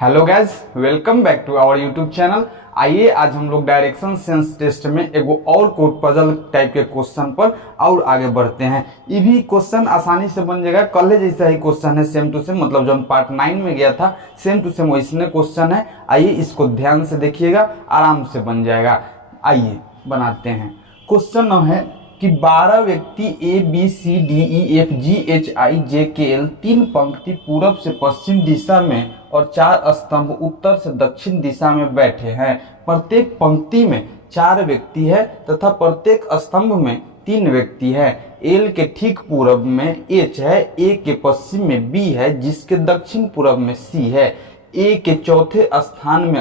Hello guys, welcome back to our YouTube channel. आइए आज हम लोग डायरेक्शन सेंस टेस्ट में एगो और कोड पजल टाइप के क्वेश्चन पर और आगे बढ़ते हैं। ये भी क्वेश्चन आसानी से बन जाएगा, कल जैसा ही क्वेश्चन है, सेम टू सेम, मतलब जो पार्ट 9 में गया था सेम टू सेम वैसने क्वेश्चन है। आइए इसको ध्यान से देखिएगा, आराम से बन जाएगा। आइए बनाते हैं। क्वेश्चन है कि 12 व्यक्ति A B C D E F G H I J K L 3 पंक्ति पूरब से पश्चिम दिशा में और 4 स्तंभ उत्तर से दक्षिण दिशा में बैठे हैं। प्रत्येक पंक्ति में 4 व्यक्ति है तथा प्रत्येक स्तंभ में 3 व्यक्ति है। एल के ठीक पूरब में एच है, ए के पश्चिम में बी है, जिसके दक्षिण पूरब में सी है। ए के चौथे स्थान में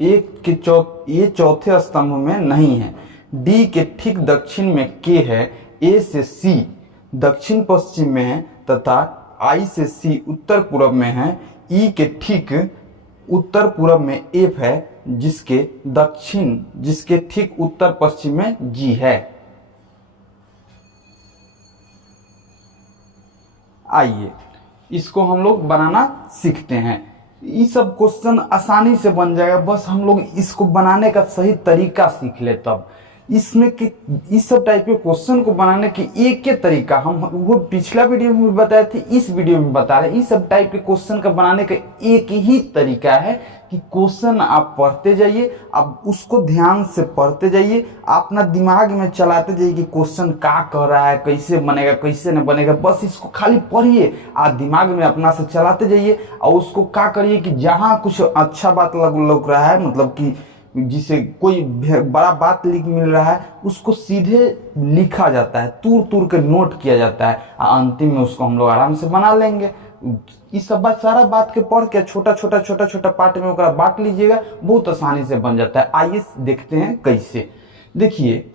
ये चौथे स्तंभ में नहीं है। डी के ठीक दक्षिण में के है। ए से सी दक्षिण पश्चिम में है तथा आई से सी उत्तर पूर्व में है। ई के ठीक उत्तर पूर्व में एफ है, जिसके ठीक उत्तर पश्चिम में जी है। आइए इसको हम लोग बनाना सीखते हैं। ये सब क्वेश्चन आसानी से बन जाएगा, बस हम लोग इसको बनाने का सही तरीका सीख ले तब। इसमें कि इस सब टाइप के क्वेश्चन को बनाने के एक के तरीका हम वो पिछला वीडियो में बताए थे, इस वीडियो में बता रहे हैं। इस सब टाइप के क्वेश्चन का बनाने का एक ही तरीका है कि क्वेश्चन आप पढ़ते जाइए, आप उसको ध्यान से पढ़ते जाइए, अपना दिमाग में चलाते जाइए कि क्वेश्चन क्या कह रहा है, कैसे बनेगा, कैसे न बनेगा। बस इसको खाली पढ़िए, आप दिमाग में अपना से चलाते जाइए और उसको क्या करिए कि जहाँ कुछ अच्छा बात लग रहा है, मतलब कि जिसे कोई बड़ा बात मिल रहा है, उसको सीधे लिखा जाता है, तूर तूर के नोट किया जाता है, अंतिम में उसको हम लोग आराम से बना लेंगे। इस सब सारा बात के पढ़ के छोटा छोटा पार्ट में ओकरा बांट लीजिएगा, बहुत आसानी से बन जाता है। आइए देखते हैं कैसे। देखिए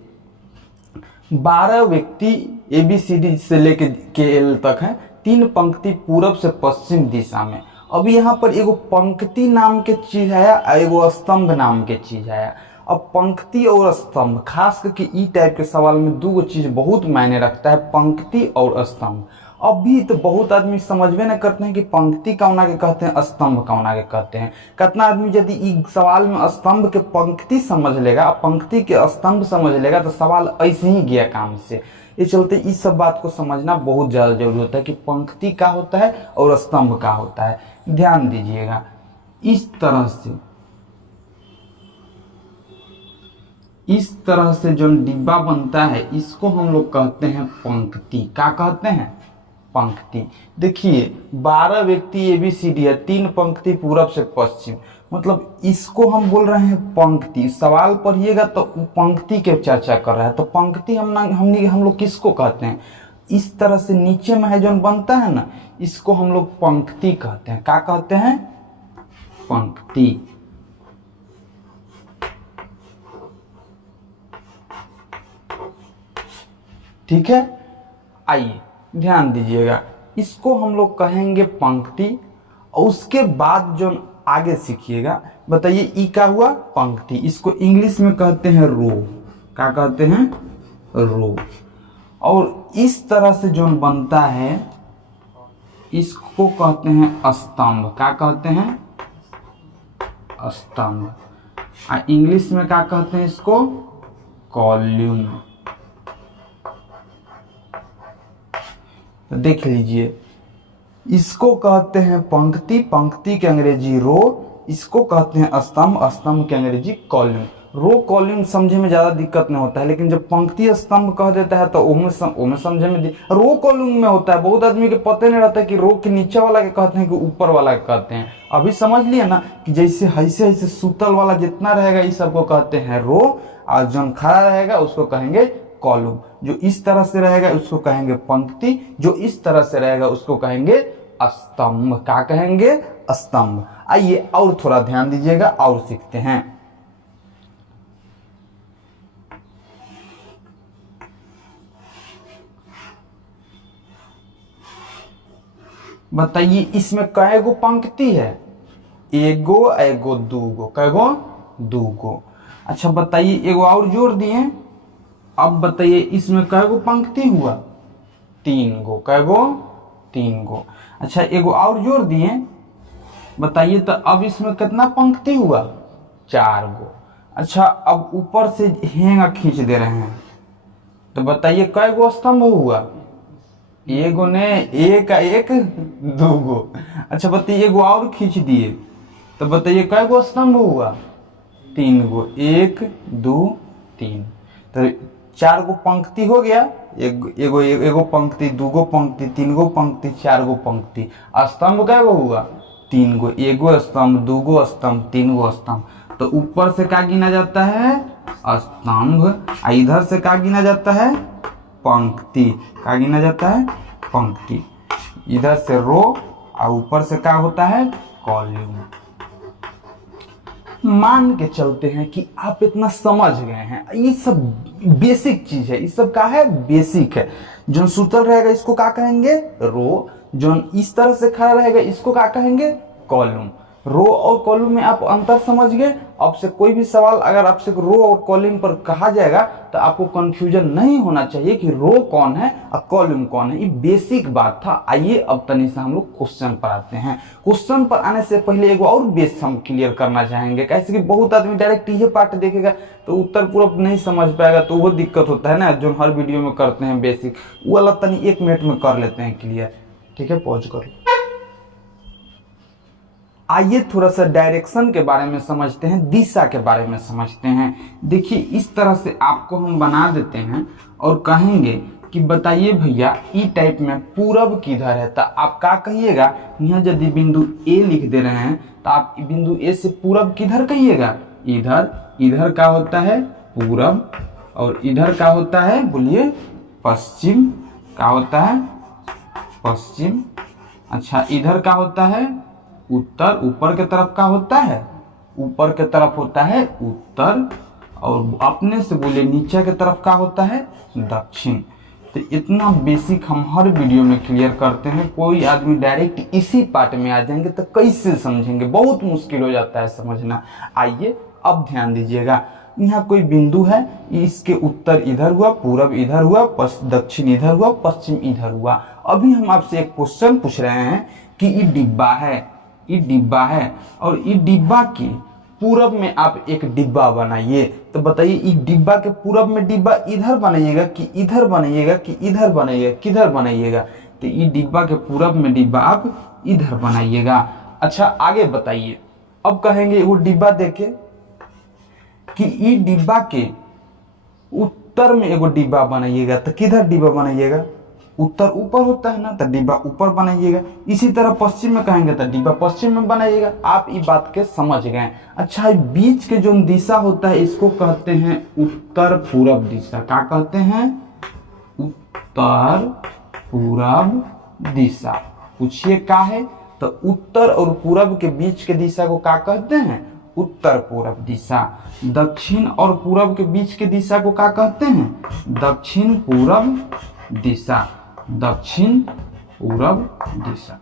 12 व्यक्ति ए बी सी डी से लेके के एल तक हैं, 3 पंक्ति पूरब से पश्चिम दिशा में। अब यहाँ पर एगो पंक्ति नाम के चीज है, एगो स्तंभ नाम के चीज है। अब पंक्ति और स्तंभ, खास करके ई टाइप के सवाल में 2 चीज बहुत मायने रखता है, पंक्ति और स्तंभ। अभी तो बहुत आदमी समझवे न करते हैं कि पंक्ति कौना के कहते हैं, स्तंभ कौना के कहते हैं। कितना आदमी यदि ई सवाल में स्तंभ के पंक्ति समझ लेगा, पंक्ति के स्तंभ समझ लेगा, तो सवाल ऐसे ही गया काम से। इस चलते इस सब बात को समझना बहुत ज़्यादा जरूरी होता है कि पंक्ति क्या होता है और स्तंभ क्या होता है। ध्यान दीजिएगा, इस तरह से जो डिब्बा बनता है इसको हम लोग कहते हैं पंक्ति। क्या कहते हैं? पंक्ति। देखिए 12 व्यक्ति ए बी सी डी है, 3 पंक्ति पूरब से पश्चिम, मतलब इसको हम बोल रहे हैं पंक्ति। सवाल पढ़िएगा तो पंक्ति के चर्चा कर रहा है, तो पंक्ति हम लोग किसको कहते हैं? इस तरह से नीचे में है जो बनता है ना, इसको हम लोग पंक्ति कहते हैं। क्या कहते हैं? पंक्ति। ठीक है, आइए ध्यान दीजिएगा, इसको हम लोग कहेंगे पंक्ति। और उसके बाद जो आगे सीखिएगा, बताइए ई क्या हुआ? पंक्ति। इसको इंग्लिश में कहते हैं रो। क्या कहते हैं? रो। और इस तरह से जो बनता है इसको कहते हैं स्तंभ। क्या कहते हैं? स्तंभ। इंग्लिश में क्या कहते हैं इसको? कॉलम। तो देख लीजिए, इसको कहते हैं पंक्ति, पंक्ति के अंग्रेजी रो, इसको कहते हैं स्तंभ, स्तंभ के अंग्रेजी कॉलम। रो कॉलम समझे में ज्यादा दिक्कत नहीं होता है, लेकिन जब पंक्ति स्तंभ कह देता है तो ओमे समझे में रो कॉलम में होता है। बहुत आदमी के पता नहीं रहता है कि रो के नीचे वाला के कहते हैं कि ऊपर वाला के कहते हैं। अभी समझ लिए ना कि जैसे ऐसे सूतल वाला जितना रहेगा इस सबको कहते हैं रो, और जो खड़ा रहेगा उसको कहेंगे कॉलम। जो इस तरह से रहेगा उसको कहेंगे पंक्ति, जो इस तरह से रहेगा उसको कहेंगे स्तंभ। क्या कहेंगे? स्तंभ। आइए और थोड़ा ध्यान दीजिएगा और सीखते हैं। बताइए इसमें कैगो पंक्ति है? एगो, एगो, दूगो। कैगो? दूगो। अच्छा बताइए, एगो और जोड़ दिए। अब बताइए इसमें कैगो पंक्ति हुआ? 3 गो। कैगो? 3 गो। अच्छा एगो और जोड़ दिए, बताइए तो अब इसमें कितना पंक्ति हुआ, 4 गो। अच्छा अब ऊपर से हेंगा खींच दे रहे हैं तो बताइए कई गो स्तंभ हुआ, एगो ने, एक एक 2 गो। अच्छा बताइए एगो और खींच दिए तो बताइए कई गो स्तंभ हुआ, 3 गो, 1 2 3। तो 4 गो पंक्ति हो गया, एगो पंक्ति, 2 गो पंक्ति, 3 गो पंक्ति, 4 गो पंक्ति। स्तंभ कै गो हुआ, 3 गो, एगो स्तंभ, 2 गो स्तंभ, 3 गो स्तंभ। तो ऊपर से क्या गिना जाता है, स्तंभ। इधर से क्या गिना जाता है, पंक्ति। क्या गिना जाता है, पंक्ति। इधर से रो और ऊपर से क्या होता है, कॉलम। मान के चलते हैं कि आप इतना समझ गए हैं, ये सब बेसिक चीज है, ये सब का है, बेसिक है। जो सूत्र रहेगा इसको क्या कहेंगे, रो। जो इस तरह से खड़ा रहेगा इसको क्या कहेंगे, कॉलम। रो और कॉलम में आप अंतर समझ गए। अब से कोई भी सवाल अगर आपसे रो और कॉलम पर कहा जाएगा तो आपको कंफ्यूजन नहीं होना चाहिए कि रो कौन है और कॉलम कौन है। ये बेसिक बात था। आइए अब तनी से हम लोग क्वेश्चन पर आते हैं। क्वेश्चन पर आने से पहले एक और बेस हम क्लियर करना चाहेंगे, कैसे कि बहुत आदमी डायरेक्ट ये पार्ट देखेगा तो उत्तर पूर्व नहीं समझ पाएगा, तो वो दिक्कत होता है ना, जो हर वीडियो में करते हैं बेसिक, वो वाला तनी 1 मिनट में कर लेते हैं क्लियर। ठीक है, पॉज कर लो। आइए थोड़ा सा डायरेक्शन के बारे में समझते हैं, दिशा के बारे में समझते हैं। देखिए इस तरह से आपको हम बना देते हैं और कहेंगे कि बताइए भैया ई टाइप में पूरब किधर है, तो आप क्या कहिएगा, यहाँ यदि बिंदु ए लिख दे रहे हैं तो आप बिंदु ए से पूरब किधर कहिएगा, इधर। इधर क्या होता है, पूरब, और इधर क्या होता है, बोलिए पश्चिम। क्या होता है, पश्चिम। अच्छा इधर क्या होता है, उत्तर। ऊपर के तरफ क्या होता है, ऊपर के तरफ होता है उत्तर। और अपने से बोले नीचे के तरफ क्या होता है, दक्षिण। तो इतना बेसिक हम हर वीडियो में क्लियर करते हैं। कोई आदमी डायरेक्ट इसी पार्ट में आ जाएंगे तो कैसे समझेंगे, बहुत मुश्किल हो जाता है समझना। आइए अब ध्यान दीजिएगा, यहाँ कोई बिंदु है, इसके उत्तर इधर हुआ, पूरब इधर हुआ, दक्षिण इधर हुआ, पश्चिम इधर हुआ। अभी हम आपसे एक क्वेश्चन पूछ रहे हैं कि ये डिब्बा है, ये डिब्बा है, और ये डिब्बा के पूरब में आप एक डिब्बा बनाइए। तो बताइए इस डिब्बा के पूरब में डिब्बा इधर बनाइएगा कि इधर बनाइएगा कि इधर बनाइएगा, किधर बनाइएगा। तो ये डिब्बा के पूरब में डिब्बा आप इधर बनाइएगा। अच्छा आगे बताइए, अब कहेंगे वो डिब्बा देखे कि ये डिब्बा के उत्तर में एगो डिब्बा बनाइएगा। तो किधर डिब्बा बनाइएगा, उत्तर ऊपर होता है ना, तो डिब्बा ऊपर बनाइएगा। इसी तरह पश्चिम में कहेंगे तो डिब्बा पश्चिम में बनाइएगा। आप ये बात के समझ गए। अच्छा बीच के जो दिशा होता है इसको कहते हैं उत्तर पूरब दिशा। क्या कहते हैं, उत्तर पूरब दिशा। पूछिए क्या है, तो उत्तर और पूरब के बीच के दिशा को क्या कहते हैं, उत्तर पूरब दिशा। दक्षिण और पूरब के बीच के दिशा को क्या कहते हैं, दक्षिण पूरब दिशा। दक्षिण पूरब दिशा।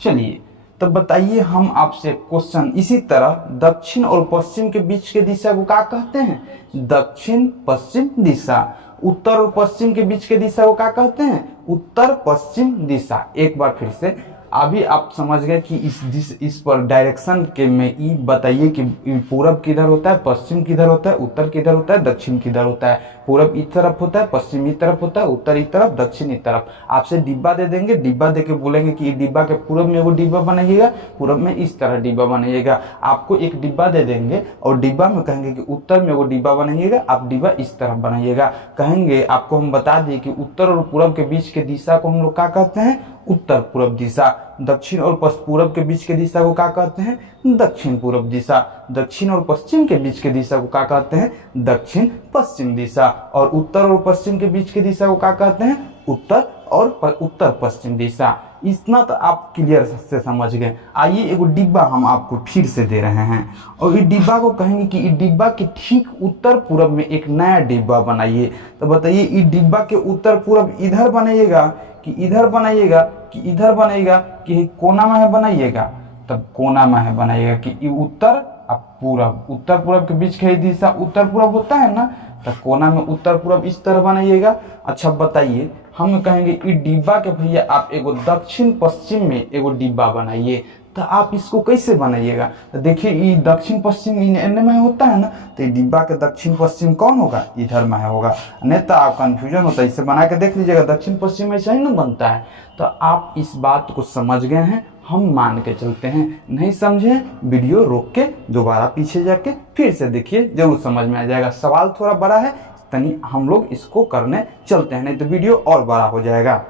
चलिए तो बताइए हम आपसे क्वेश्चन इसी तरह, दक्षिण और पश्चिम के बीच के दिशा को क्या कहते हैं, दक्षिण पश्चिम दिशा। उत्तर और पश्चिम के बीच के दिशा को क्या कहते हैं, उत्तर पश्चिम दिशा। एक बार फिर से, अभी आप समझ गए कि इस पर डायरेक्शन के में ई बताइए कि पूरब किधर होता है, पश्चिम किधर होता है, उत्तर किधर होता है, दक्षिण किधर होता है। पूरब इस तरफ होता है, पश्चिम इस तरफ होता है, उत्तर इस तरफ, दक्षिण इस तरफ। आपसे डिब्बा दे देंगे, डिब्बा देके बोलेंगे कि डिब्बा के पूरब में वो डिब्बा बनाइएगा, पूरब में इस तरह डिब्बा बनाइएगा। आपको एक डिब्बा दे देंगे और डिब्बा में कहेंगे कि उत्तर में वो डिब्बा बनाइएगा, आप डिब्बा इस तरफ बनाइएगा। कहेंगे आपको हम बता दिए कि उत्तर और पूरब के बीच के दिशा को हम लोग क्या कहते हैं, उत्तर पूरब दिशा। दक्षिण और पूरब के बीच के दिशा को क्या कहते हैं, दक्षिण पूरब दिशा। दक्षिण और पश्चिम के बीच के दिशा को क्या कहते हैं, दक्षिण पश्चिम दिशा। और उत्तर और पश्चिम के बीच के दिशा को क्या कहते हैं, उत्तर और उत्तर पश्चिम दिशा। इतना तो आप क्लियर से समझ गए। आइए एगो डिब्बा हम आपको फिर से दे रहे हैं और इस डिब्बा को कहेंगे कि इस डिब्बा के ठीक उत्तर पूरब में एक नया डिब्बा बनाइए। तो बताइए इस डिब्बा के उत्तर पूरब इधर बनाइएगा कि इधर बनाइएगा कि इधर बनाइएगा कि कोना में है बनाइएगा, तब कोना में है बनाइएगा कि उत्तर और पूरब। उत्तर पूरब के बीच की दिशा उत्तर पूरब होता है ना, तो कोना में उत्तर पूरब इस तरह बनाइएगा। अच्छा बताइए हम कहेंगे इस डिब्बा के भैया आप एगो दक्षिण पश्चिम में एगो डिब्बा बनाइए। तो आप इसको कैसे बनाइएगा? तो देखिए ये दक्षिण पश्चिम एन में होता है ना, तो ये डिब्बा के दक्षिण पश्चिम कौन होगा? इधर में होगा, नहीं तो आप कंफ्यूजन होता है। इसे बना के देख लीजिएगा, दक्षिण पश्चिम ऐसा ही ना बनता है। तो आप इस बात को समझ गए हैं, हम मान के चलते हैं। नहीं समझे वीडियो रोक के दोबारा पीछे जाके फिर से देखिए, जरूर समझ में आ जाएगा। सवाल थोड़ा बड़ा है, तनी हम लोग इसको करने चलते हैं, नहीं तो वीडियो और बड़ा हो जाएगा।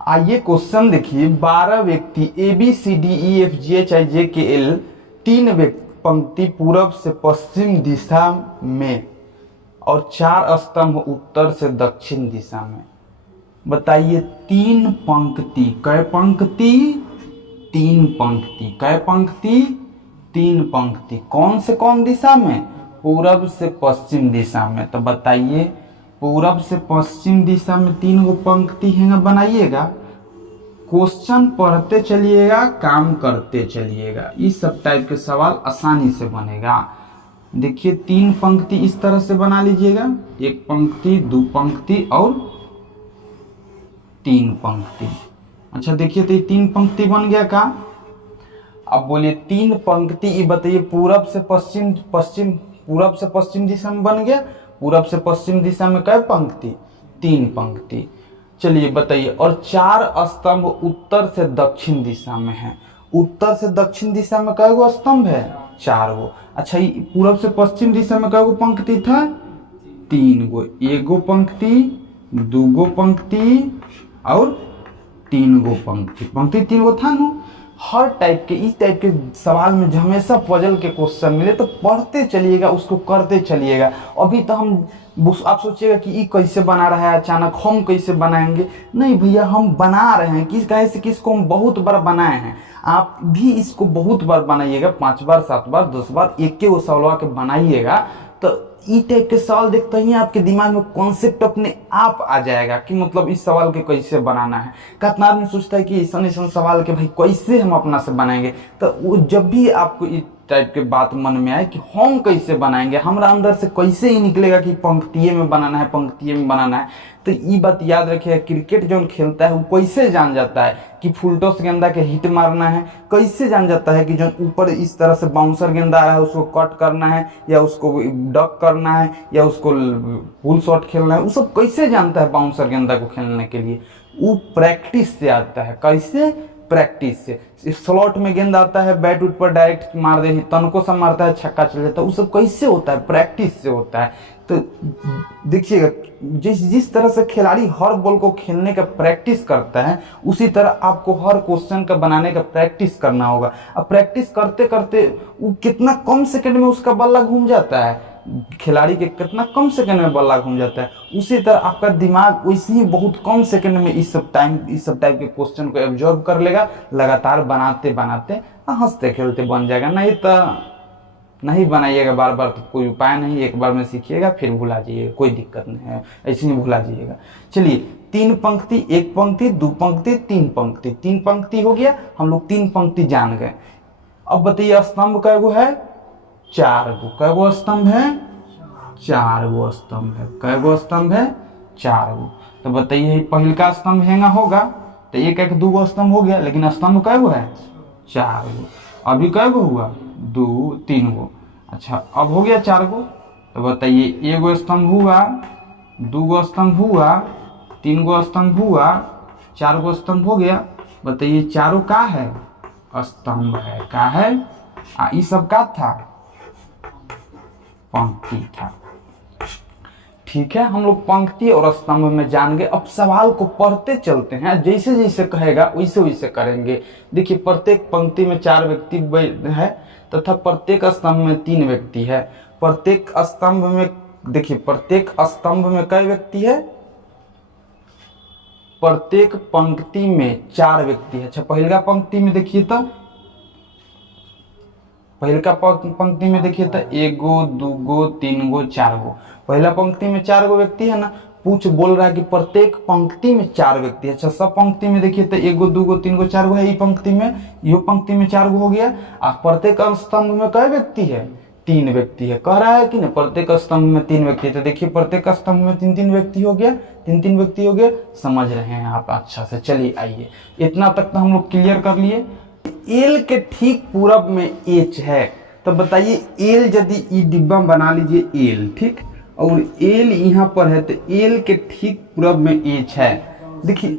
आइए क्वेश्चन देखिए, 12 व्यक्ति ABCDEFGHIJKL 3 पंक्ति पूरब से पश्चिम दिशा में और 4 स्तंभ उत्तर से दक्षिण दिशा में। बताइए 3 पंक्ति, कै पंक्ति? 3 पंक्ति, कै पंक्ति? 3 पंक्ति, कौन से कौन दिशा में? पूरब से पश्चिम दिशा में। तो बताइए पूरब से पश्चिम दिशा में 3 गो पंक्ति है, बनाइएगा। क्वेश्चन पढ़ते चलिएगा, काम करते चलिएगा, इस सब टाइप के सवाल आसानी से बनेगा। देखिए 3 पंक्ति इस तरह से बना लीजिएगा, 1 पंक्ति, 2 पंक्ति और 3 पंक्ति। अच्छा देखिए, तो ये 3 पंक्ति बन गया का? अब बोलिए 3 पंक्ति, ये बताइए पूरब से पश्चिम, पूरब से पश्चिम दिशा में बन गया। पूरब से पश्चिम दिशा में कै पंक्ति? 3 पंक्ति। चलिए बताइए, और 4 स्तंभ उत्तर से दक्षिण दिशा में है। उत्तर से दक्षिण दिशा में कै गो स्तंभ है? 4 गो। अच्छा ये पूरब से पश्चिम दिशा में कै गो पंक्ति था? 3 गो। 1 गो पंक्ति, 2 गो पंक्ति और 3 गो पंक्ति। पंक्ति 3 गो था ना। हर टाइप के, इस टाइप के सवाल में हमेशा पजल के क्वेश्चन मिले तो पढ़ते चलिएगा, उसको करते चलिएगा। अभी तो आप सोचिएगा कि ये कैसे बना रहा है अचानक, हम कैसे बनाएंगे? नहीं भैया, हम बना रहे हैं। किस कहे से किसको हम बहुत बार बनाए हैं, आप भी इसको बहुत बार बनाइएगा, 5 बार, 7 बार, 10 बार, एक के वो सवाल के बनाइएगा। तो ई टाइप के सवाल देखते ही आपके दिमाग में कॉन्सेप्ट अपने आप आ जाएगा कि मतलब इस सवाल के कैसे बनाना है। कितना आदमी सोचता है कि ऐसा सवाल के भाई कैसे हम अपना से बनाएंगे। तो वो जब भी आपको इस टाइप के बात मन में आए कि हम कैसे बनाएंगे, हमारा अंदर से कैसे ही निकलेगा कि पंक्तिये में बनाना है, पंक्तिये में बनाना है। तो ये बात याद रखिए, क्रिकेट जो खेलता है वो कैसे जान जाता है कि फुल टॉस गेंदा के हिट मारना है, कैसे जान जाता है कि जो ऊपर इस तरह से बाउंसर गेंदा है उसको कट करना है या उसको डक करना है या उसको फुल शॉट खेलना है, वो सब कैसे जानता है बाउंसर गेंदा को खेलने के लिए? वो प्रैक्टिस से आता है। कैसे? प्रैक्टिस से। स्लॉट में गेंद आता है, बैट उठ पर डायरेक्ट मार दे, तनको सा मारता है, छक्का चल जाता है, वो सब कैसे होता है? प्रैक्टिस से होता है। तो देखिएगा, जिस तरह से खिलाड़ी हर बॉल को खेलने का प्रैक्टिस करता है, उसी तरह आपको हर क्वेश्चन का बनाने का प्रैक्टिस करना होगा। अब प्रैक्टिस करते करते वो कितना कम सेकंड में उसका बल्ला घूम जाता है, खिलाड़ी के कितना कम सेकंड में बल्ला घूम जाता है, उसी तरह आपका दिमाग वैसे ही बहुत कम सेकंड में इस सब टाइप के क्वेश्चन को एब्जॉर्ब कर लेगा। लगातार बनाते बनाते हंसते खेलते बन जाएगा। नहीं तो नहीं बनाइएगा बार बार तो कोई उपाय नहीं, एक बार में सीखिएगा फिर भुला जाइएगा, कोई दिक्कत नहीं है, ऐसे नहीं भुला जाइएगा। चलिए 3 पंक्ति, 1 पंक्ति, 2 पंक्ति, 3 पंक्ति। 3 पंक्ति हो गया, हम लोग 3 पंक्ति जान गए। अब बताइए स्तंभ कै गो है? 4 गो। कै गो स्तंभ है? 4 गो स्तंभ है। कै गो स्तंभ है? 4 गो। तो बताइए पहल का स्तंभ हैंगा होगा तो 1 2 गो स्तंभ हो गया, लेकिन स्तंभ कै गो है? 4 गो। अभी कै गो हुआ? 2 3 गो। अच्छा अब हो गया 4 गो। तो बताइए 1 गो स्तंभ हुआ, 2 गो स्तंभ हुआ, 3 गो स्तंभ हुआ, 4 गो स्तंभ हो गया। बताइए चारों का है? स्तंभ है। का है? ये सब का था? पंक्ति था। ठीक है, हम लोग पंक्ति और स्तंभ में जान गए। अब सवाल को पढ़ते चलते हैं, जैसे जैसे कहेगा वैसे वैसे करेंगे। देखिए प्रत्येक पंक्ति में 4 व्यक्ति है तथा प्रत्येक स्तंभ में 3 व्यक्ति है। प्रत्येक स्तंभ में देखिए, प्रत्येक स्तंभ में कई व्यक्ति है? प्रत्येक पंक्ति में 4 व्यक्ति है। अच्छा पहला पंक्ति में देखिए तो, पहला पंक्ति में देखिए तो 1 गो, 2 गो, 3 गो, 4 गो। पहला पंक्ति में 4 गो व्यक्ति है ना। पूछ बोल रहा है कि प्रत्येक पंक्ति में 4 व्यक्ति है। अच्छा सब पंक्ति में देखिए तो 1 गो, 2 गो, 3 गो, 4 गो है। ये पंक्ति में, यो पंक्ति में 4 गो हो गया। और प्रत्येक स्तंभ में कई व्यक्ति है? 3 व्यक्ति है, कह रहा है कि नहीं, प्रत्येक स्तंभ में 3 व्यक्ति। तो देखिए प्रत्येक स्तंभ में 3-3 व्यक्ति हो गया, 3-3 व्यक्ति हो गया। समझ रहे हैं आप अच्छा से। चलिए आइए, इतना तक तो हम लोग क्लियर कर लिए। एल के ठीक पूरब में एच है, तो बताइए एल यदि ई डिब्बा बना लीजिए एल, ठीक, और एल यहाँ पर है, तो एल के ठीक पूरब में एच है। देखिए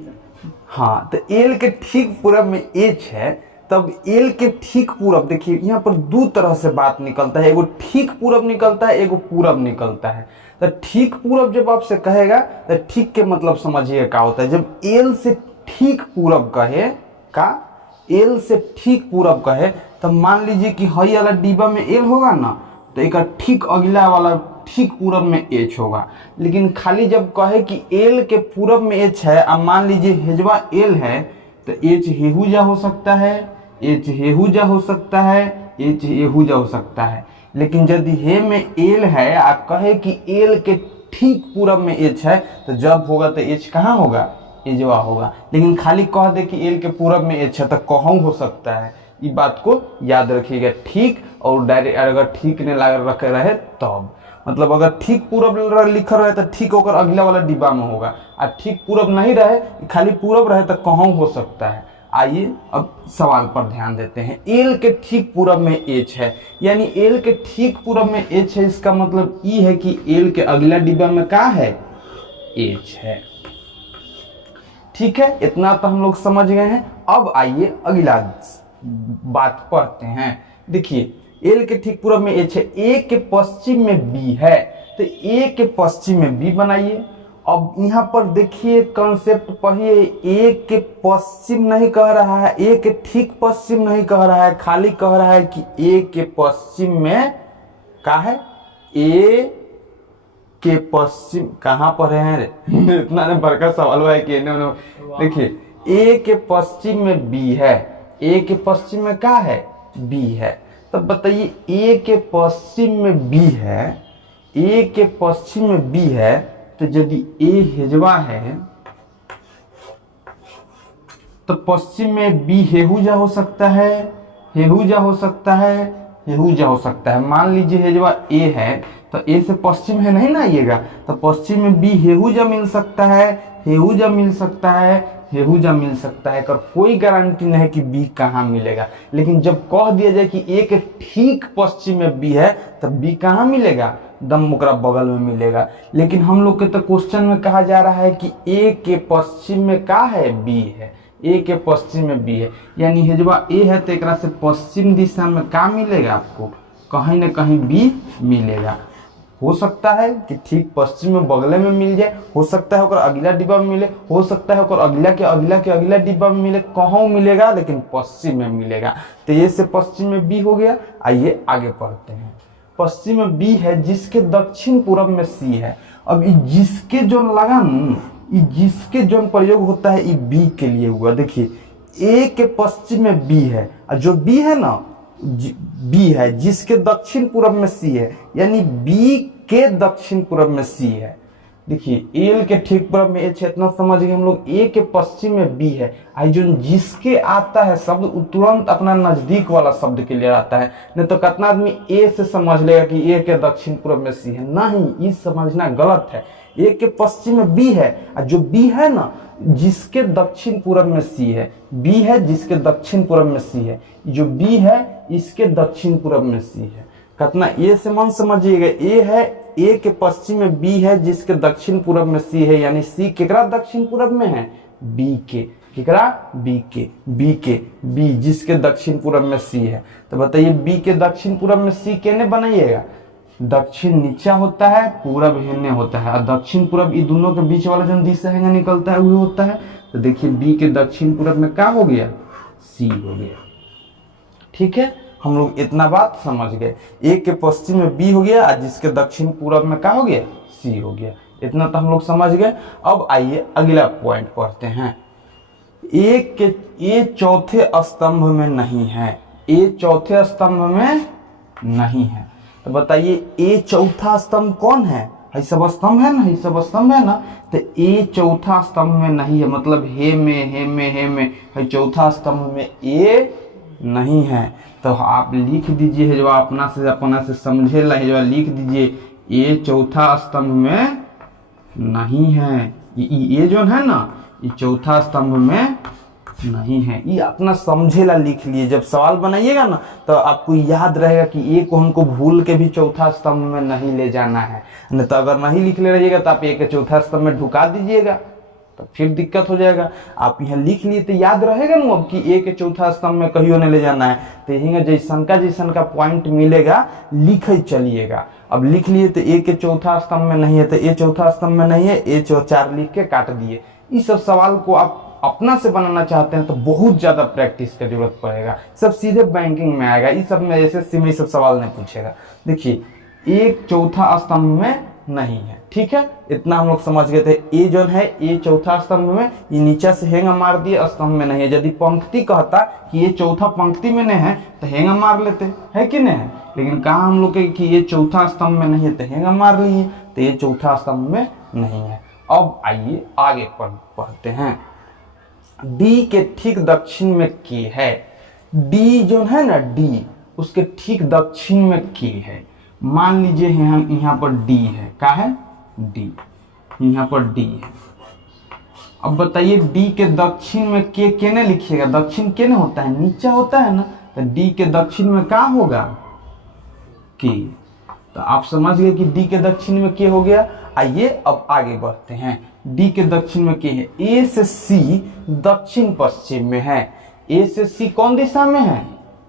हाँ, तो एल के ठीक पूरब में एच है, तब एल के ठीक पूरब, देखिए यहाँ पर 2 तरह से बात निकलता है, एगो ठीक पूरब निकलता है, एगो पूरब निकलता है। तो ठीक पूरब जब आपसे कहेगा तो ठीक के मतलब समझिए क्या होता है। जब एल से ठीक पूरब कहे, का एल से ठीक पूरब कहे, तब मान लीजिए कि हई वाला डिब्बा में एल होगा ना, तो एक ठीक अगला वाला ठीक पूरब में एच होगा। लेकिन खाली जब कहे कि एल के पूरब में एच है, अब मान लीजिए हेजवा एल है, तो एच हेहुजा हो सकता है, एच हेहुजा हो सकता है, एच हेहुजा हो सकता है। लेकिन यदि हे में एल है, आप कहे कि एल के ठीक पूरब में एच है, तो जब होगा तो एच कहाँ होगा, एजवा होगा। लेकिन खाली कह दे कि एल के पूरब में एच है, तो कहूँ हो सकता है। ये बात को याद रखिएगा, ठीक और डायरेक्ट अगर ठीक ने लगा रखे रहे तब, मतलब अगर ठीक पूरब लिखा रहे तो ठीक होकर अगला वाला डिब्बा में होगा, और ठीक पूरब नहीं रहे, खाली पूरब रहे, तो कहूँ हो सकता है। आइए अब सवाल पर ध्यान देते हैं। एल के ठीक पूरब में एच है, यानी एल के ठीक पूरब में एच है, इसका मतलब ये है कि एल के अगला डिब्बा में क्या है, एच है। ठीक है, इतना तो हम लोग समझ गए हैं। अब आइए अगला बात पढ़ते हैं। देखिए एल के ठीक पूरब में एच है, ए के पश्चिम में बी है, तो ए के पश्चिम में बी बनाइए। अब यहाँ पर देखिए कंसेप्ट पढ़िए, ए के पश्चिम नहीं कह रहा है, ए के ठीक पश्चिम नहीं कह रहा है, खाली कह रहा है कि ए के पश्चिम में क्या है, ए के पश्चिम कहाँ पर है इतना ने बड़का सवाल हुआ है कि देखिए ए के पश्चिम में बी है, ए के पश्चिम में क्या है, बी है। तब बताइए ए के पश्चिम में बी है, ए के पश्चिम में बी है, तो यदि ए हेजवा है तो पश्चिम में बी हेहुजा हो सकता है, हेहुजा हो सकता है, हेहुजा हो सकता है। मान लीजिए हेजवा ए है, तो ए से पश्चिम है नहीं ना आइएगा, तो पश्चिम में बी हेहुजा मिल सकता है, हेहुजा मिल सकता है, हेहुजा मिल सकता है। कर कोई गारंटी नहीं है कि बी कहाँ मिलेगा। लेकिन जब कह दिया जाए कि ए के ठीक पश्चिम में बी है, तब बी कहाँ मिलेगा, दम ओकरा बगल में मिलेगा। लेकिन हम लोग के तो क्वेश्चन में कहा जा रहा है कि ए के पश्चिम में क्या है, बी है, ए के पश्चिम में बी है, यानी हेजवा ए है तो एक से पश्चिम दिशा में क्या मिलेगा, आपको कहीं ना कहीं बी मिलेगा। हो सकता है कि ठीक पश्चिम में बगले में मिल जाए, हो सकता है ओकर अगला डिब्बा में मिले, हो सकता है ओकर अगला के अगला डिब्बा में मिले, कहूँ मिलेगा लेकिन पश्चिम में मिलेगा। तो ये से पश्चिम में बी हो गया। आइए आगे पढ़ते हैं। पश्चिम में बी है जिसके दक्षिण पूर्व में सी है। अब जिसके जो लगा जिसके जो प्रयोग होता है ये बी के लिए हुआ। देखिए ए के पश्चिम में बी है और जो बी है ना बी है जिसके दक्षिण पूर्व में सी है, यानी बी के दक्षिण पूर्व में सी है। देखिए एल के ठीक पूर्व में एच है, इतना समझ गए हम लोग। ए के पश्चिम में बी है, आई जो जिसके आता है शब्द तुरंत अपना नजदीक वाला शब्द के लिए आता है। नहीं तो कितना आदमी ए से समझ लेगा कि ए के दक्षिण पूर्व में सी है, नहीं, ये समझना गलत है। ए के पश्चिम में बी है और जो बी है ना जिसके दक्षिण पूर्व में सी है, बी है जिसके दक्षिण पूर्व में सी है, जो बी है इसके दक्षिण पूर्व में सी है। कितना ए से मन समझिएगा, ए है ए के पश्चिम में बी है जिसके दक्षिण पूर्व में सी है, यानी सी केकरा दक्षिण पूर्व में है, बी के, केकरा बी के बी जिसके दक्षिण पूर्व में सी है। तो बताइए बी के दक्षिण पूर्व में सी केने बनाइएगा, दक्षिण नीचा होता है, पूरब हेने होता है, और दक्षिण पूरब ये दोनों के बीच वाला जो दिशा है निकलता है वो होता है। तो देखिए बी के दक्षिण पूरब में क्या हो गया, सी हो गया। ठीक है, हम लोग इतना बात समझ गए। ए के पश्चिम में बी हो गया और जिसके दक्षिण पूरब में क्या हो गया, सी हो गया। इतना तो हम लोग समझ गए। अब आइए अगला पॉइंट पढ़ते हैं। ए चौथे स्तंभ में नहीं है, ए चौथे स्तंभ में नहीं है। तो बताइए ए चौथा स्तंभ कौन है, सब स्तंभ है ना, सब स्तंभ है ना। तो ए चौथा स्तंभ में नहीं है, मतलब हे में चौथा स्तंभ में ए नहीं है। तो आप लिख दीजिए जो अपना से समझे ला जो लिख दीजिए ए चौथा स्तंभ में नहीं है। ये जो है ना ये चौथा स्तंभ में नहीं है। ये अपना समझेला लिख लिए। जब सवाल बनाइएगा ना तो आपको याद रहेगा कि ए को हमको भूल के भी चौथा स्तंभ में नहीं ले जाना है। नहीं तो अगर नहीं लिख ले रहिएगा तो आप ए के चौथा स्तंभ में ढुका दीजिएगा तो फिर दिक्कत हो जाएगा। आप यहाँ लिख लिए तो याद रहेगा ना अब कि ए के चौथा स्तंभ में कहीं नहीं ले जाना है। तो यही जैसन का पॉइंट मिलेगा लिखे चलिएगा। अब लिख लिए तो ए के चौथा स्तंभ में नहीं है तो ए चौथा स्तंभ में नहीं है, ए 4 लिख के काट दिए। इस सब सवाल को आप अपना से बनाना चाहते हैं तो बहुत ज्यादा प्रैक्टिस की जरूरत पड़ेगा। सब सीधे बैंकिंग में आएगा। इस सब में एसएससी में सब सवाल नहीं पूछेगा। देखिए एक चौथा स्तंभ में नहीं है, ठीक है, इतना हम लोग समझ गए थे। ए जो है ए चौथा स्तंभ में, ये नीचे से हेंगा मार दिए, स्तंभ में नहीं है। यदि पंक्ति कहता कि ये चौथा पंक्ति में नहीं है तो हेंगा मार लेते, है कि नहीं है। लेकिन कहा हम लोग कि ये चौथा स्तंभ में नहीं है तो हेंगा मार लिए, तो ये चौथा स्तंभ में नहीं है। अब आइए आगे पढ़ते हैं। डी के ठीक दक्षिण में के है। डी जो है ना डी उसके ठीक दक्षिण में के है। मान लीजिए यहाँ पर डी है, क्या है डी, यहाँ पर डी है। अब बताइए डी के दक्षिण में के केने लिखिएगा। दक्षिण केने होता है, नीचा होता है ना, तो डी के दक्षिण में क्या होगा के। तो आप समझ गए कि डी के दक्षिण में के हो गया। आइए अब आगे बढ़ते हैं। डी के दक्षिण में के है। ए से सी दक्षिण पश्चिम में है। ए से सी कौन दिशा में है,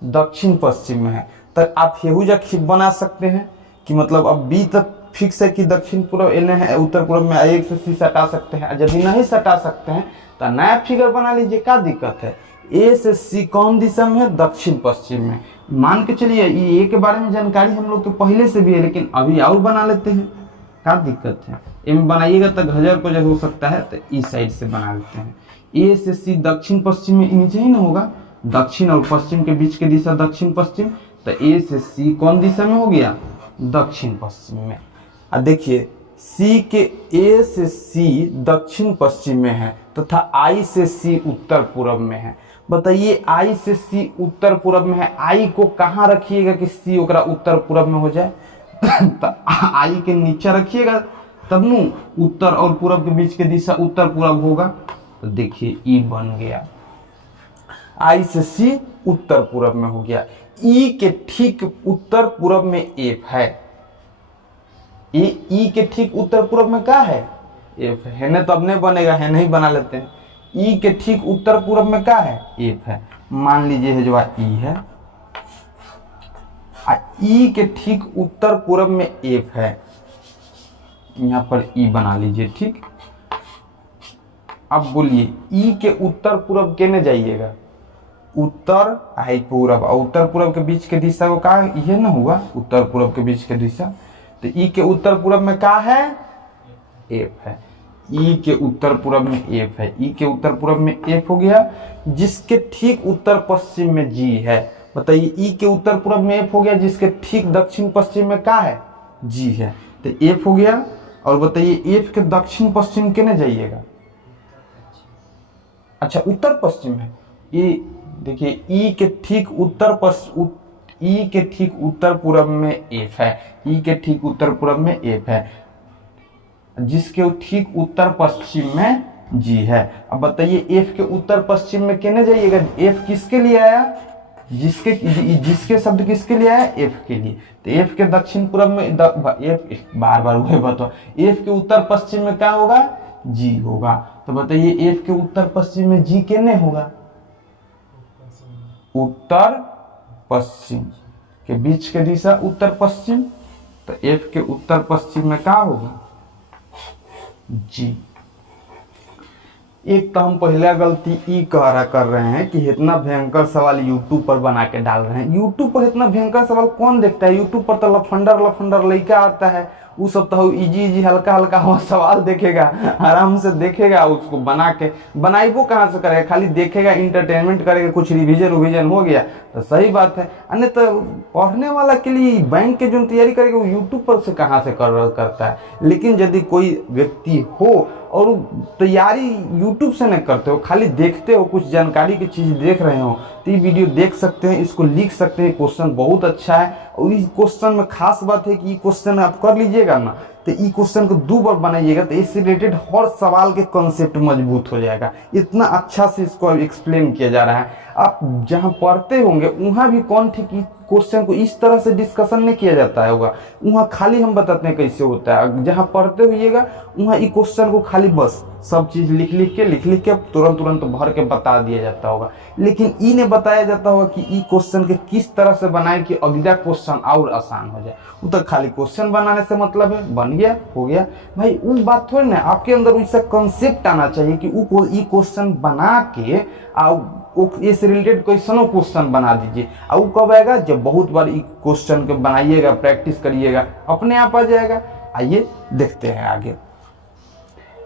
दक्षिण पश्चिम में है। तो आप हेहुजा बना सकते हैं कि मतलब अब बी तक फिक्स है कि दक्षिण पूर्व एने है, उत्तर पूर्व में एक से सी सटा सकते हैं। यदि नहीं सटा सकते हैं तो नया फिगर बना लीजिए, क्या दिक्कत है। ए से सी कौन दिशा में है, दक्षिण पश्चिम में। मान के चलिए ये ए के बारे में जानकारी हम लोग के पहले से भी है, लेकिन अभी और बना लेते हैं, क्या दिक्कत है। एम बनाइएगा तो घजर को जब हो सकता है तो इस साइड से बना लेते हैं। ए से सी दक्षिण पश्चिम में नीचे ही ना होगा, दक्षिण और पश्चिम के बीच के दिशा दक्षिण पश्चिम। तो ए से सी कौन दिशा में हो गया, दक्षिण पश्चिम में। अब देखिए सी के ए से सी दक्षिण पश्चिम में है तथा आई से सी उत्तर पूर्व में है। बताइए आई से सी उत्तर पूर्व में है, आई को कहाँ रखिएगा कि सी ओकरा उत्तर पूर्व में हो जाए। तो आई के नीचे रखिएगा तब नु उत्तर और पूर्व के बीच के दिशा उत्तर पूर्व होगा। तो देखिए ई बन गया, आई से सी उत्तर पूर्व में हो गया। ई के ठीक उत्तर पूर्व में एफ है। ई के ठीक उत्तर पूर्व में क्या है, एफ है ना, तब नहीं बनेगा, है नहीं बना लेते हैं। ई के ठीक उत्तर पूर्व में क्या है, एफ है। मान लीजिए है जो ई है, ई के ठीक उत्तर पूर्व में एफ है। यहाँ पर ई बना लीजिए, ठीक। अब बोलिए ई के उत्तर पूर्व केने जाइएगा, उत्तर आई पूर्व, और उत्तर पूर्व के बीच के दिशा को कहा ये ना हुआ, उत्तर पूर्व के बीच के दिशा। तो ई के उत्तर पूर्व में क्या है, एफ है। ई के उत्तर पूर्व में एफ है। ई के उत्तर पूर्व में एफ हो गया, जिसके ठीक उत्तर पश्चिम में जी है। बताइए ई के उत्तर पूर्व में एफ हो गया, जिसके ठीक दक्षिण पश्चिम में क्या है, जी है। तो एफ हो गया। और बताइए एफ के दक्षिण पश्चिम केने जाइएगा, अच्छा उत्तर पश्चिम है। ये देखिए ई के ठीक ई के ठीक उत्तर पूर्व में एफ है। ई के ठीक उत्तर पूर्व में एफ है, जिसके ठीक उत्तर पश्चिम में जी है। अब बताइए एफ के उत्तर पश्चिम में केने जाइएगा, एफ किसके लिए आया, जिसके शब्द किसके लिए आया, एफ के लिए। तो एफ के दक्षिण पूर्व में एफ बार बार वही बताओ, एफ के उत्तर पश्चिम में क्या होगा, जी होगा। तो बताइए एफ के उत्तर पश्चिम में जी केने होगा, उत्तर पश्चिम के बीच के दिशा उत्तर पश्चिम। तो एफ के उत्तर पश्चिम में क्या होगा, जी। एक तो हम पहला गलती ई कर रहे हैं कि इतना भयंकर सवाल यूट्यूब पर बना के डाल रहे हैं। यूट्यूब पर इतना भयंकर सवाल कौन देखता है, यूट्यूब पर तो लफंडर लड़का आता है, वो सब तो इजी हल्का हल्का सवाल देखेगा, आराम से देखेगा, उसको बना के बनाइबो कहाँ से करेगा, खाली देखेगा, इंटरटेनमेंट करेगा, कुछ रिवीजन हो गया तो सही बात है। अन्य तो पढ़ने वाला के लिए बैंक के जो तैयारी करेगा वो यूट्यूब पर से कहाँ से करता है। लेकिन यदि कोई व्यक्ति हो और तैयारी यूट्यूब से नहीं करते हो, खाली देखते हो, कुछ जानकारी की चीज़ देख रहे हो, तो ये वीडियो देख सकते हैं, इसको लिख सकते हैं। क्वेश्चन बहुत अच्छा है और इस क्वेश्चन में खास बात है कि ये क्वेश्चन आप कर लीजिएगा ना तो ये क्वेश्चन को 2 बार बनाइएगा तो इससे रिलेटेड हर सवाल के कॉन्सेप्ट मजबूत हो जाएगा। इतना अच्छा से इसको एक्सप्लेन किया जा रहा है। आप जहाँ पढ़ते होंगे वहाँ भी कौन ठीक क्वेश्चन को इस तरह से डिस्कशन नहीं किया जाता है होगा, वहाँ खाली हम बताते हैं कैसे होता है। जहाँ पढ़ते होइएगा वहाँ ये क्वेश्चन को खाली बस सब चीज़ लिख लिख के तुरंत भर के बता दिया जाता होगा। लेकिन ई ने बताया जाता होगा कि ई क्वेश्चन के किस तरह से बनाए कि अगला क्वेश्चन और आसान हो जाए। वो तो खाली क्वेश्चन बनाने से मतलब है, बन गया हो गया भाई, वो बात थोड़ी ना। आपके अंदर वैसा कंसेप्ट आना चाहिए कि वो ई क्वेश्चन बना के इससे रिलेटेड क्वेश्चनों क्वेश्चन बना दीजिए। और वो कब आएगा, जब बहुत बार ई क्वेश्चन के बनाइएगा, प्रैक्टिस करिएगा, अपने आप आ जाएगा। आइए देखते हैं आगे।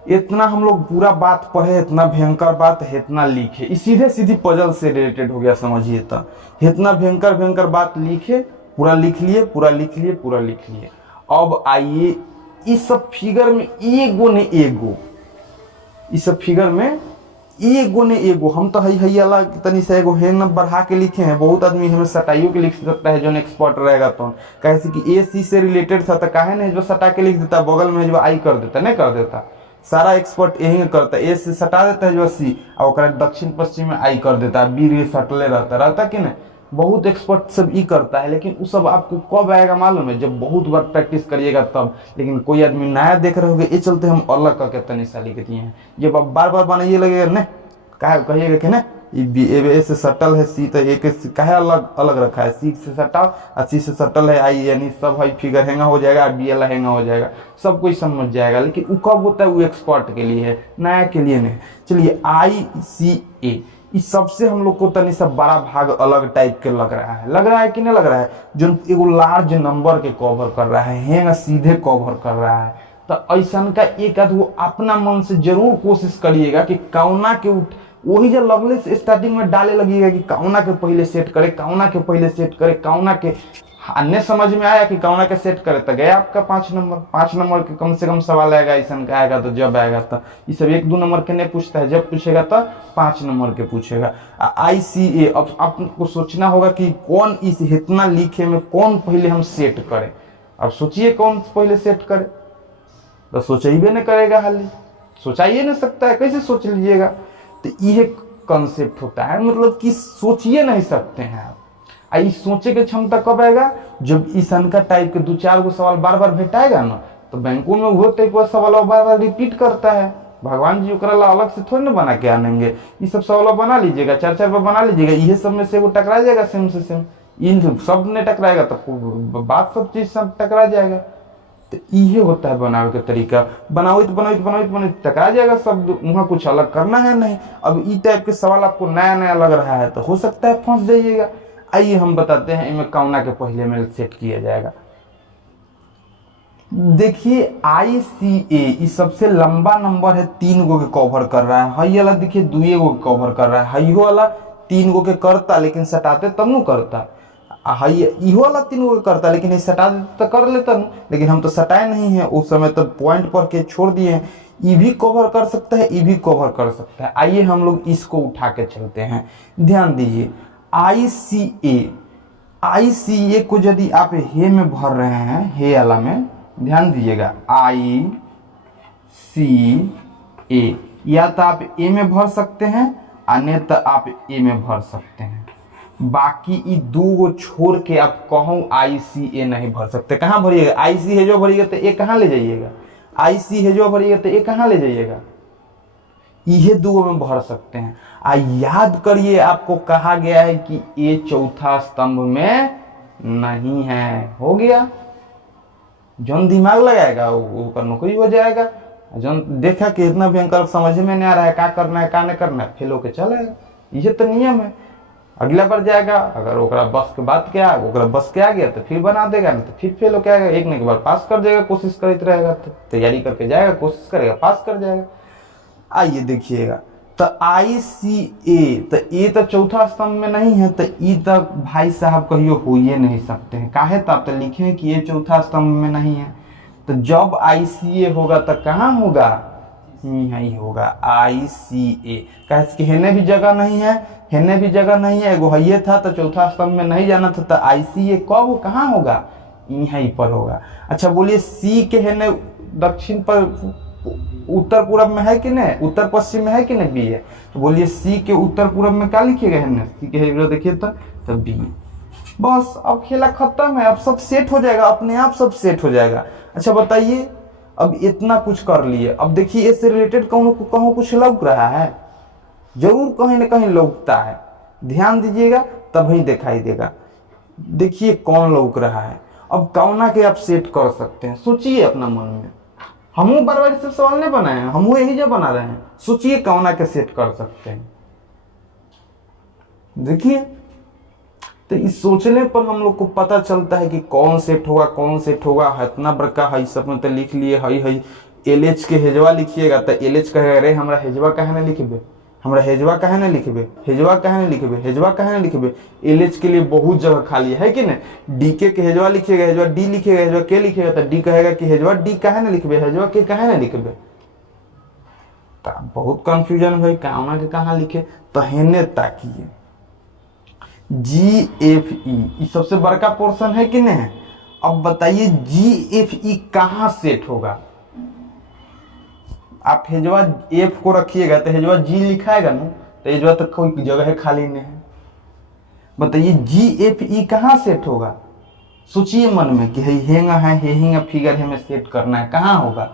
इतना हम लोग पूरा बात पढ़े, इतना भयंकर बात है, इतना लिखे, इस सीधे सीधी पजल से रिलेटेड हो गया समझिए। तो इतना भयंकर बात लिखे, पूरा लिख लिए, पूरा लिख लिए, पूरा लिख लिए। अब आइए इस सब फिगर में एगो ने एगो, इस सब फिगर में एगो ने एगो, हम तो हई अलग तनी से एगो है न बढ़ा के लिखे हैं। बहुत आदमी हमें सटाइयों के लिख सकता है जो एक्सपर्ट रहेगा तो कैसे कि ए सी से रिलेटेड था तो काहे नहीं जो सटा के लिख देता, बगल में जो आई कर देता, नहीं कर देता। सारा एक्सपर्ट यही करता है, ए से सटा देता है जो सी और दक्षिण पश्चिम में आई कर देता है, बी सटले रहता कि नहीं। बहुत एक्सपर्ट सब ई करता है, लेकिन वो सब आपको कब आएगा मालूम है, जब बहुत बार प्रैक्टिस करिएगा तब। लेकिन कोई आदमी नया देख रहे होगे, ये चलते हम अलग करके तनी सा लिख दिए हैं। जब आप बार बनाइए लगेगा न कहिएगा कि ना ए से सटल है सी तो ए के कहे अलग रखा है, सी से सटाओ और सी से सटल है आई, यानी सब है फिगर हैंगा हो जाएगा, बी एल हैंगा हो जाएगा, सब कोई समझ जाएगा। लेकिन वो कब होता है, वो एक्सपर्ट के लिए है, नया के लिए नहीं। चलिए ICA इस सबसे हम लोग को तनी सा बड़ा भाग अलग टाइप के लग रहा है कि नहीं लग रहा है, जो एगो लार्ज नंबर के कवर कर रहा है, हैंगा सीधे कवर कर रहा है। तो ऐसा का एक आध वो अपना मन से जरूर कोशिश करिएगा कि कौना के वही जो लगले से स्टार्टिंग में डाले लगिएगा कि कौना के पहले सेट करे, कौना के पहले सेट करे, कौना के अन्य समझ में आया कि कौना के सेट करे तो गया आपका 5 नंबर। 5 नंबर के कम से कम सवाल आएगा, ऐसा का आएगा तो जब आएगा तो ये सब 1-2 नंबर के नहीं पूछता है, जब पूछेगा तो 5 नंबर के पूछेगा। ICA अब आपको सोचना होगा कि कौन इस इतना लिखे में कौन पहले हम सेट करें। अब सोचिए कौन पहले सेट करे, तो सोचिए नहीं करेगा, हाली सोचाइए नहीं सकता है, कैसे सोच लीजिएगा। तो यह कंसेप्ट होता है, मतलब कि सोचिए नहीं सकते हैं आप। इस सोचे की क्षमता कब आएगा, जब इस अनका टाइप के 2-4 गो सवाल बार भेटाएगा ना, तो बैंकों में वो टाइप का सवाल बार रिपीट करता है। भगवान जी ओकरा अलग से थोड़ी ना बना के आनेंगे, ये सब सवाल बना लीजिएगा, 4-4 बार बना लीजिएगा, ये सब में से वो टकरा जाएगा सेम से सेम। इन सब ने टकराएगा तो बात सब चीज सब टकरा जाएगा। तो ये होता है बनावे का तरीका, बनावित टकरा जाएगा सब, वहाँ कुछ अलग करना है नहीं। अब इस टाइप के सवाल आपको नया लग रहा है तो हो सकता है फंस जाइएगा। आइए हम बताते हैं इनमें कौना के पहले में सेट किया जाएगा। देखिए ICA इस सबसे लंबा नंबर है, 3 गो के कवर कर रहा है। हई वाला देखिए 2 गो के कवर कर रहा है, हई वाला 3 गो के करता, लेकिन सटाते तब न करता। इहो वाला 3 गो करता, लेकिन सटा तो कर लेता न, लेकिन हम तो सटाए नहीं है उस समय, तो पॉइंट पर के छोड़ दिए हैं। ये भी कवर कर सकता है, ये भी कवर कर सकता है। आइए हम लोग इसको उठा के चलते हैं, ध्यान दीजिए। ICA को यदि आप हे में भर रहे हैं, हे वाला में ध्यान दीजिएगा, ICA या तो आप ए में भर सकते हैं, अन्यथा आप ए में भर सकते हैं। बाकी ये 2 गो छोड़ के आप कहूँ ICA नहीं भर सकते। कहाँ भरिएगा, IC है जो भरिएगा तो ए कहाँ ले जाइएगा, IC है जो भरिएगा तो ए कहाँ ले जाइएगा, ये 2 में भर सकते हैं। याद करिए आपको कहा गया है कि ए चौथा स्तंभ में नहीं है, हो गया। जौन दिमाग लगाएगा वो नौकरी हो जाएगा। जौन देखा कि इतना भयंकर समझ में नहीं आ रहा है, क्या करना है क्या नहीं करना है, फेल होके चलेगा। ये तो नियम है। अगला बार जाएगा, अगर ओकरा बस के बात क्या ओकरा बस के आ गया तो फिर बना देगा, नहीं तो फिर फेल होके आएगा। एक ने के बार पास कर जाएगा, कोशिश करते रहेगा, तो तैयारी करके जाएगा, कोशिश करेगा, पास कर जाएगा। आइए देखिएगा, तो ICA तो ये तो चौथा स्तंभ में नहीं है, तो ये तो भाई साहब कहियो हो ही नहीं सकते हैं। काहे तो आप तो लिखे हैं कि ये चौथा स्तंभ में नहीं है, तो जब ICA होगा तो कहाँ होगा, यही होगा ICA। कैसे कि हेने भी जगह नहीं है, हेने भी जगह नहीं है, एगो हइये था तो चौथा स्तंभ में नहीं जाना था, तो ICA कब कहाँ होगा, यहीं पर होगा। अच्छा बोलिए सी के हेने दक्षिण पर उत्तर पूर्व में है कि नहीं, उत्तर पश्चिम में है कि नहीं, बी है। तो बोलिए सी के उत्तर पूर्व में क्या लिखिएगा, हेने सी के हेने देखिए तो बी। बस अब खेला खत्म है, अब सब सेट हो जाएगा, अपने आप सब सेट हो जाएगा। अच्छा बताइए, अब इतना कुछ कर लिए, अब देखिए इससे रिलेटेड कहूँ कुछ लौक रहा है, जरूर कहीं ना कहीं लौकता है, ध्यान दीजिएगा तभी दिखाई देगा। देखिए कौन लौक रहा है। अब कौना के आप सेट कर सकते हैं, सोचिए अपना मन में। हम बार बार से सवाल नहीं बनाए हैं, हम यही जो बना रहे हैं। सोचिए कौना के सेट कर सकते हैं। देखिए तो इस सोचने पर हम लोग को पता चलता है कि कौन सेट होगा, कौन सेट होगा। इतना बड़का है सब में तो लिख लिए हई LH के हेजवा लिखिएगा तो LH कहेगा अरे हमरा हेजवा काहे ना लिखबे, हमरा हेजवा काहे ना लिखबे, हेजवा काहे ना लिखबे, हेजवा काहे ना लिखबे। LH के लिए बहुत जगह खाली है कि नहीं। DK के हेजवा लिखिएगा, हेजवा D लिखिएगा, हेजवा K लिखिएगा तो D कहेगा कि हेजवा D काहे ना लिखबे, हेजवा K काहे ना लिखबे। तो बहुत कंफ्यूजन भाई कहाँ के कहाँ लिखे, तो हेने ताकिए GFE ये सबसे बड़का पोर्शन है कि नहीं। अब बताइए GFE कहाँ सेट होगा। आप हेजवा F को रखिएगा तो हेजवा G लिखाएगा ना, तो हेजवा तो कोई जगह है खाली नहीं है। बताइए GFE कहाँ सेट होगा। सोचिए मन में कि हेंगा है, हेंगा फिगर है, में सेट करना है, कहाँ होगा।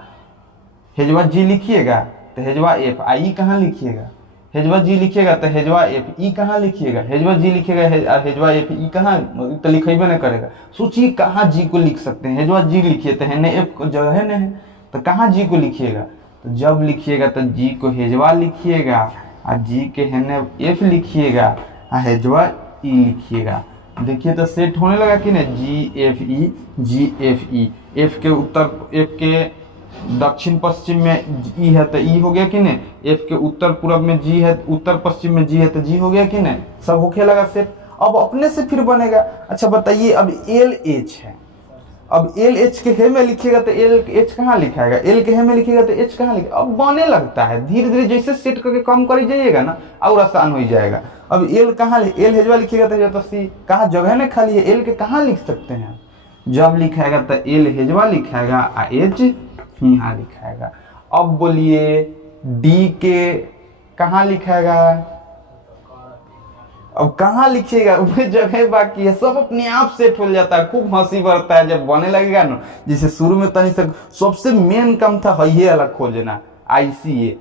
हेजवा G लिखिएगा तो हेजवा F, आई कहाँ लिखिएगा। हेजवा G लिखिएगा तो हेजवा F, ई कहाँ लिखिएगा। हेजवा G लिखिएगा हेजवा F, ई कहाँ, तो लिखेबे नहीं करेगा। सोचिए कहाँ G को लिख सकते हैं। हेजवा G लिखिए तो हेने F को जगह है नहीं, तो कहाँ G को लिखिएगा। तो जब लिखिएगा तो G को हेजवा लिखिएगा और G के हेने F लिखिएगा और हेजवा E लिखिएगा। देखिए तो सेट होने लगा कि नहीं। GFE GFE, F के उत्तर, F के दक्षिण पश्चिम में E है तो E हो गया कि नहीं। F के उत्तर पूर्व में G है, उत्तर पश्चिम में G है तो G हो गया कि नहीं। सब होके लगा सेट। अब अपने से फिर बनेगा। अच्छा बताइए अब LH है, अब LH के हे में लिखिएगा तो LH कहाँ लिखाएगा, L के हे में लिखिएगा तो H कहाँ लिखेगा। अब बने लगता है धीरे धीरे, जैसे सेट करके कम करी जाइएगा ना और आसान हो जाएगा। अब L कहाँ, L हेजवा लिखिएगा तो C कहाँ जगह नहीं खाली है, L के कहाँ लिख सकते हैं। जब लिखाएगा तो L हेजवा लिखाएगा और H यहाँ लिखाएगा। अब बोलिए D के कहाँ लिखाएगा, अब कहाँ लिखिएगा, वो जगह बाकी है। सब अपने आप सेट हो जाता है। खूब हंसी बढ़ता है जब बने लगेगा ना। जैसे शुरू में तनी से सबसे मेन काम था ये अलग खोजना, ICA।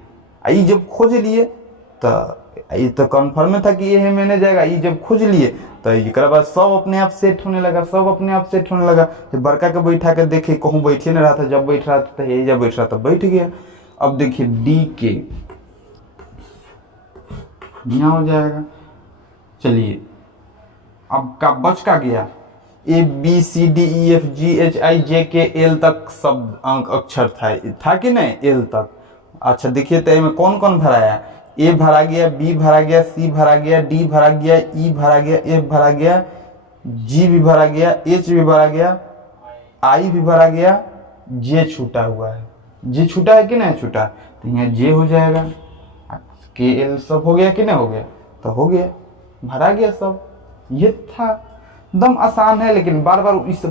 आई जब खोज लिए तो ये तो कन्फर्म था कि ये मैंने जाएगा। ये जब खोज लिए तो एक बाद सब अपने आप सेट होने लगा, सब अपने आप सेट होने लगा। बड़का के बैठा के देखे कहूँ बैठे नहीं रहा था, जब बैठ रहा था यही जब बैठ रहा था बैठ गया। अब देखिए DK यहाँ हो जाएगा। चलिए अब का बच का गया, ABCDEFGHIJK तक सब अंक अक्षर था कि नहीं, L तक। अच्छा देखिए तो इसमें कौन कौन भराया, A भरा गया, B भरा गया, C भरा गया, D भरा गया, E भरा गया, F भरा गया, G भी भरा गया, H भी भरा गया, I भी भरा गया, J छूटा हुआ है। J छूटा है कि नहीं छूटा, तो यहाँ J हो जाएगा। KL सब हो गया कि नहीं हो गया, तो हो गया, भरा गया सब। ये था एकदम आसान है, लेकिन बार बार इस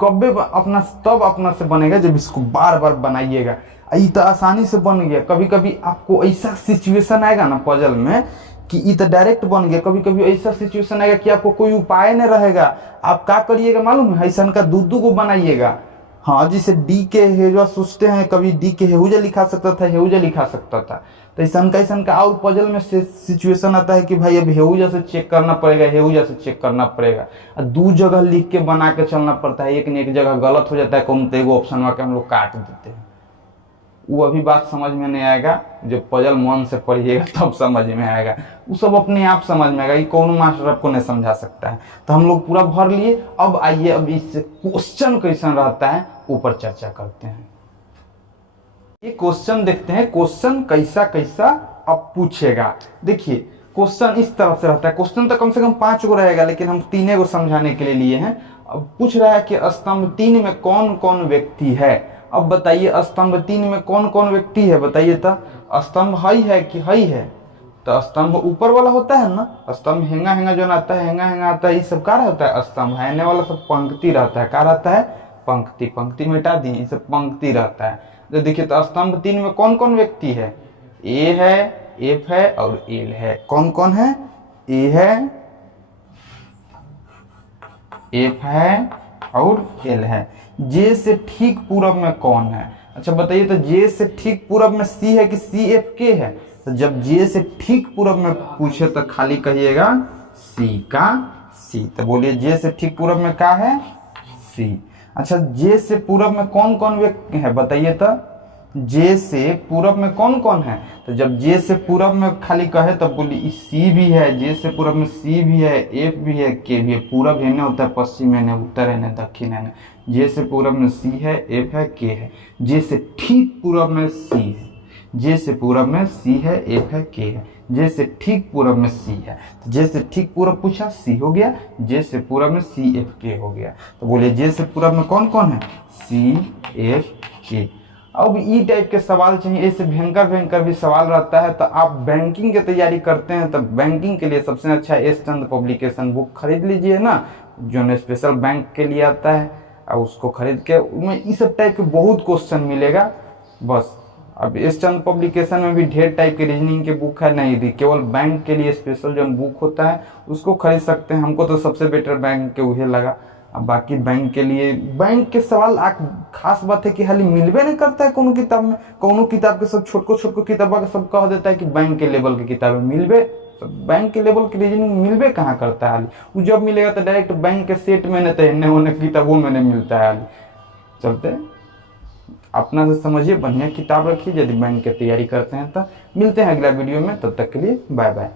कब्बे अपना तब अपना से बनेगा जब इसको बार बार बनाइएगा। ये तो आसानी से बन गया। कभी कभी आपको ऐसा सिचुएशन आएगा ना पजल में कि ये तो डायरेक्ट बन गया। कभी कभी ऐसा सिचुएशन आएगा कि आपको कोई उपाय नहीं रहेगा। आप क्या करिएगा मालूम है, ऐसा का दो को बनाइएगा। हाँ जिसे D के हेजुआ सोचते हैं, कभी D के हेहुजा लिखा सकता था, हेहुजा लिखा सकता था। तो ऐसा का और पजल में से सिचुएशन आता है कि भाई अब हेहुजा से चेक करना पड़ेगा, हेहुजा से चेक करना पड़ेगा। दो जगह लिख के बना के चलना पड़ता है, एक न एक जगह गलत हो जाता है, कौन तो एगो ऑप्शन के हम लोग काट देते हैं। वो अभी बात समझ में नहीं आएगा, जब पजल मन से पढ़िएगा तब समझ में आएगा। वो सब अपने आप समझ में आएगा, ये कौन मास्टर आपको नहीं समझा सकता है। तो हम लोग पूरा भर लिए। अब आइए अब इससे क्वेश्चन कैसा रहता है ऊपर चर्चा करते हैं। ये क्वेश्चन देखते हैं, क्वेश्चन कैसा कैसा अब पूछेगा। देखिए क्वेश्चन इस तरह से रहता है। क्वेश्चन तो कम से कम 5 गो रहेगा, लेकिन हम 3 गो समझाने के लिए लिए हैं। अब पूछ रहा है कि स्तंभ 3 में कौन कौन व्यक्ति है। अब बताइए स्तंभ 3 में कौन कौन व्यक्ति है, बताइए तो। स्तंभ हई है कि हई है, तो स्तंभ ऊपर वाला होता है ना, स्तंभ हेंगा हेंगा जो आता है, हेंगा हेंगा आता है, ये सब का रहता है स्तंभ, हैने वाला सब पंक्ति रहता है, क्या रहता है, पंक्ति, पंक्ति मिटा दी, ये सब पंक्ति रहता है। तो देखिए तो स्तंभ 3 में कौन कौन व्यक्ति है, ए है, एफ है और एल है। कौन कौन है, ए है, एफ है और एल है। जे से ठीक पूरब में कौन है, अच्छा बताइए तो जे से ठीक पूरब में सी है कि सी एफ के है, तो जब जे से ठीक पूरब में पूछे तो खाली कहिएगा सी का सी, तो बोलिए जे से ठीक पूरब में क्या है, सी। अच्छा जे से पूरब में कौन कौन व्यक्ति है, बताइए तो। जे से पूरब में कौन कौन है, तो जब जे से पूरब में खाली कहे तब बोलिए सी भी है, जे से पूरब में सी भी है, एफ भी है, के भी है। पूरब है ना होता है पश्चिम है ना, उत्तर है ना, दक्षिण है ना। जे से पूरब में सी है, एफ है, के है। जे से ठीक पूरब में सी है, जे से पूरब में सी है, एफ है, के है। जे से ठीक पूरब में सी है, तो जे से ठीक पूरब पूछा सी हो गया, जे से पूरब में सी एफ के हो गया। तो बोलिए जे से पूरब में कौन कौन है, सी एफ के। अब ई टाइप के सवाल चाहिए, ऐसे भयंकर भयंकर भी सवाल रहता है। तो आप बैंकिंग की तैयारी करते हैं तो बैंकिंग के लिए सबसे अच्छा एस चंद पब्लिकेशन बुक खरीद लीजिए ना, जो स्पेशल बैंक के लिए आता है, और उसको खरीद के उनमें इस सब टाइप के बहुत क्वेश्चन मिलेगा। बस अब एस चंद पब्लिकेशन में भी ढेर टाइप के रीजनिंग के बुक है, नहीं दी केवल बैंक के लिए स्पेशल जो बुक होता है उसको खरीद सकते हैं। हमको तो सबसे बेटर बैंक के उहे लगा। अब बाकी बैंक के लिए बैंक के सवाल खास बात है कि हाली मिलबे नहीं करता है कोनो किताब में, कोनो किताब के सब छोटको छोटको किताबा के सब कह देता है कि बैंक के लेवल की किताबें मिलबे, बैंक के लेवल की रीजनिंग मिलबे कहाँ करता है हाली। वो जब मिलेगा तो डायरेक्ट बैंक के सेट में नहीं होने किताबों में नहीं मिलता है हाली। चलते अपना से समझिए, बढ़िया किताब रखिए यदि बैंक की तैयारी करते हैं तो। मिलते हैं अगला वीडियो में, तब तक के लिए बाय बाय।